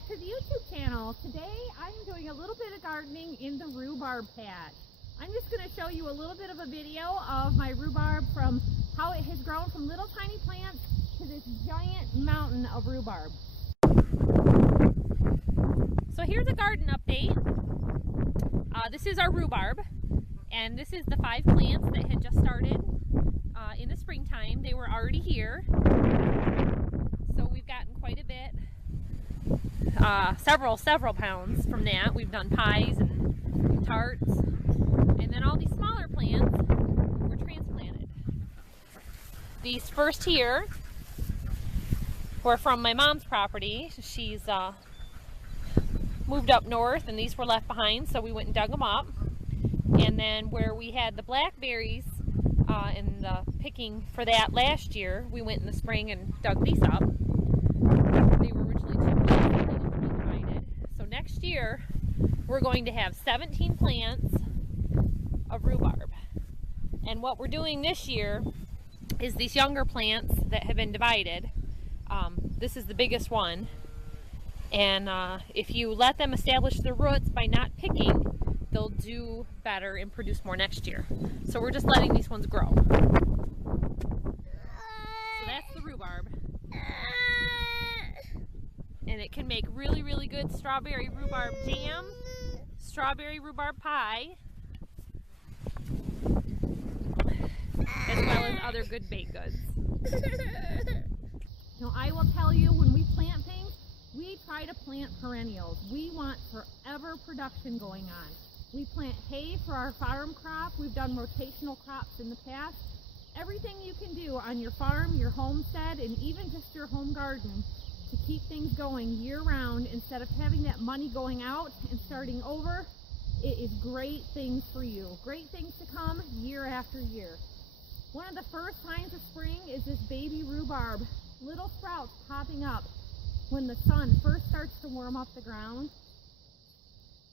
back to the YouTube channel. Today I'm doing a little bit of gardening in the rhubarb patch. I'm just going to show you a little bit of a video of my rhubarb, from how it has grown from little tiny plants to this giant mountain of rhubarb. So here's a garden update. This is our rhubarb, and this is the 5 plants that had just started in the springtime. They were already here, so we've gotten quite a bit. Several pounds from that. We've done pies and tarts, and then all these smaller plants were transplanted. These first here were from my mom's property. She's moved up north, and these were left behind, so we went and dug them up. And then where we had the blackberries and the picking for that last year, we went in the spring and dug these up. They were originally 2 plants that needed to be divided. So next year we're going to have 17 plants of rhubarb. And what we're doing this year is these younger plants that have been divided. This is the biggest one. And if you let them establish their roots by not picking, they'll do better and produce more next year. So we're just letting these ones grow. So that's the rhubarb. And it can make really, really good strawberry rhubarb jam, strawberry rhubarb pie, as well as other good baked goods. Now, I will tell you, when we plant things, we try to plant perennials. We want forever production going on. We plant hay for our farm crop. We've done rotational crops in the past. Everything you can do on your farm, your homestead, and even just your home garden to keep things going year-round instead of having that money going out and starting over, it is great things for you. Great things to come year after year. One of the first signs of spring is this baby rhubarb, little sprouts popping up when the sun first starts to warm up the ground.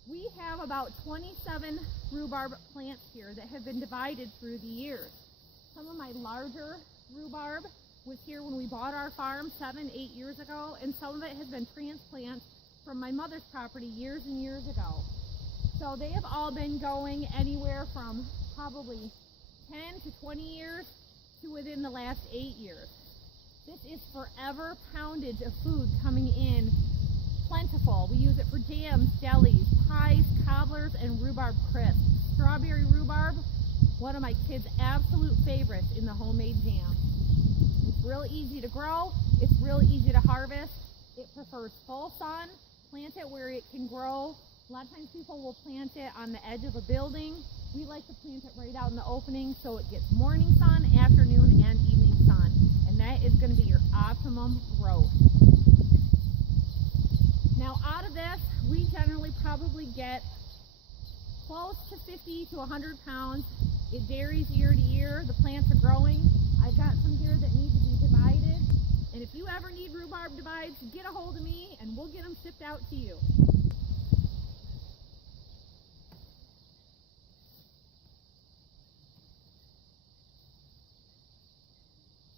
We have about 27 rhubarb plants here that have been divided through the years. Some of my larger rhubarb was here when we bought our farm 7-8 years ago, and some of it has been transplants from my mother's property years and years ago. So they have all been going anywhere from probably 10 to 20 years to within the last 8 years. This is forever poundage of food coming in, plentiful. We use it for jams, jellies, pies, cobblers, and rhubarb crisps. Strawberry rhubarb, one of my kids' absolute favorites in the homemade jam. It's real easy to grow. It's real easy to harvest. It prefers full sun. Plant it where it can grow. A lot of times people will plant it on the edge of a building. We like to plant it right out in the opening so it gets morning sun, afternoon, and evening sun. And that is going to be your optimum growth. Now, out of this, we generally probably get close to 50 to 100 pounds. It varies year to year. The plants are growing. I've got some here that need to be divided. And if you ever need rhubarb divides, get a hold of me and we'll get them shipped out to you.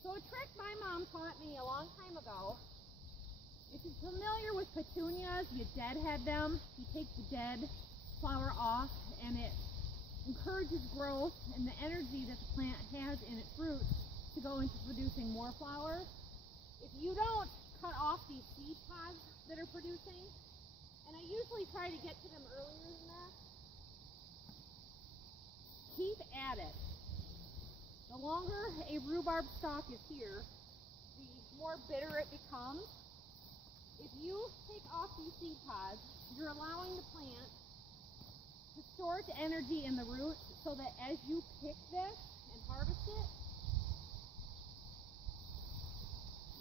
So a trick my mom taught me a long time ago, if you're familiar with petunias, you deadhead them. You take the dead flower off, and it encourages growth and the energy that the plant has in its roots to go into producing more flowers. If you don't cut off these seed pods that are producing, and I usually try to get to them earlier than that, keep at it. The longer a rhubarb stalk is here, the more bitter it becomes. If you take off these seed pods, you're allowing the plant to store its energy in the roots so that as you pick this and harvest it,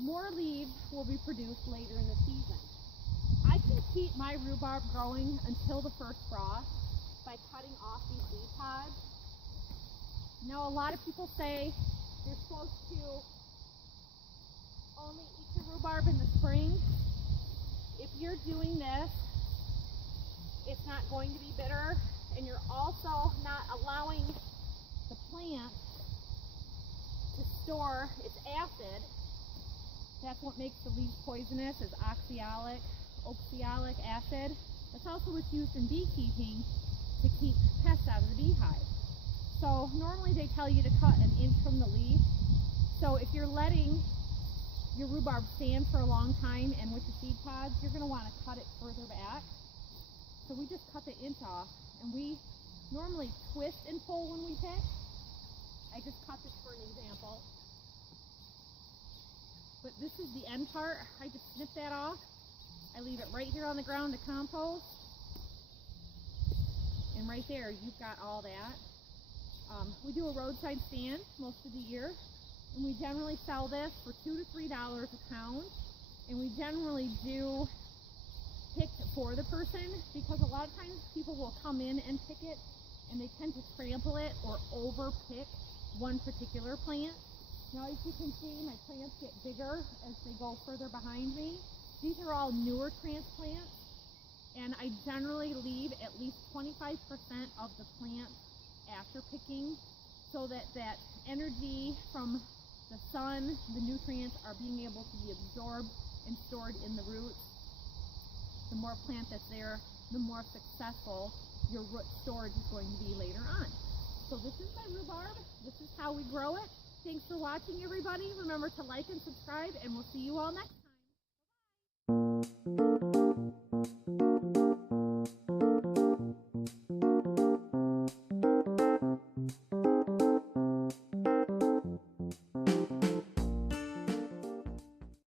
more leaves will be produced later in the season. I can keep my rhubarb growing until the first frost by cutting off these seed pods. Now, a lot of people say you're supposed to only eat the rhubarb in the spring. If you're doing this, it's not going to be bitter, and you're also not allowing the plant to store its acid. That's what makes the leaves poisonous, is oxalic oxalic acid. That's also what's used in beekeeping to keep pests out of the beehive. So normally they tell you to cut an inch from the leaf. So if you're letting your rhubarb stand for a long time and with the seed pods, you're going to want to cut it further back. So we just cut the inch off, and we normally twist and pull when we pick. I just cut this for an example. But this is the end part. I just snip that off. I leave it right here on the ground to compost. And right there, you've got all that. We do a roadside stand most of the year. And we generally sell this for $2 to $3 a pound. And we generally do pick for the person, because a lot of times people will come in and pick it and they tend to trample it or over pick one particular plant. Now, as you can see, my plants get bigger as they go further behind me. These are all newer transplants, and I generally leave at least 25% of the plant after picking, so that that energy from the sun, the nutrients, are being able to be absorbed and stored in the roots. The more plant that's there, the more successful your root storage is going to be later on. So this is my rhubarb. This is how we grow it. Thanks for watching, everybody. Remember to like and subscribe, and we'll see you all next time.